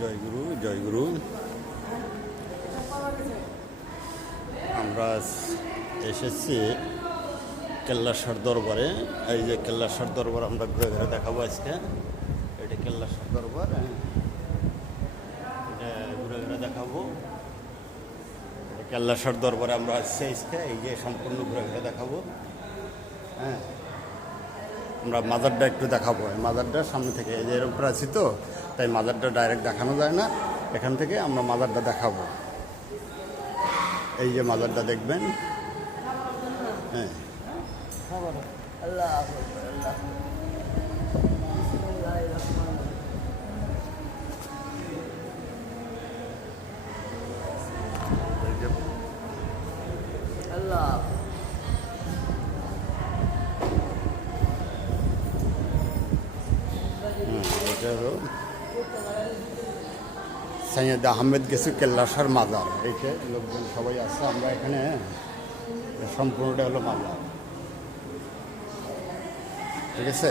জয়গুরু জয়গুরু। আমরা এসেছি কেল্লাশ্বর দরবারে। এই যে কেল্লাশ্বর দরবার আমরা ঘুরে ঘুরে দেখাবো আজকে। এটা কেল্লাশ্বর দরবার, এটা ঘুরে ঘুরে দেখাবো। কেল্লাশ্বর দরবারে আমরা আসছি আজকে, এই যে সম্পূর্ণ ঘুরে ঘুরে দেখাবো। হ্যাঁ, আমরা মাজারটা একটু দেখাবো। মাজারটার সামনে থেকে এই যে এর উপরে আছি তো, তাই মাজারটা ডাইরেক্ট দেখানো যায় না। এখান থেকে আমরা মাজারটা দেখাবো। এই যে মাজারটা দেখবেন। হ্যাঁ, এটা হলো সৈয়দ আহমেদ গেছু কেল্লাশ্বর মাজার। এইটা লোকজন সবাই আছে, আমরা এখানে সম্পূর্ণটা হলো মাজার। ঠিক আছে।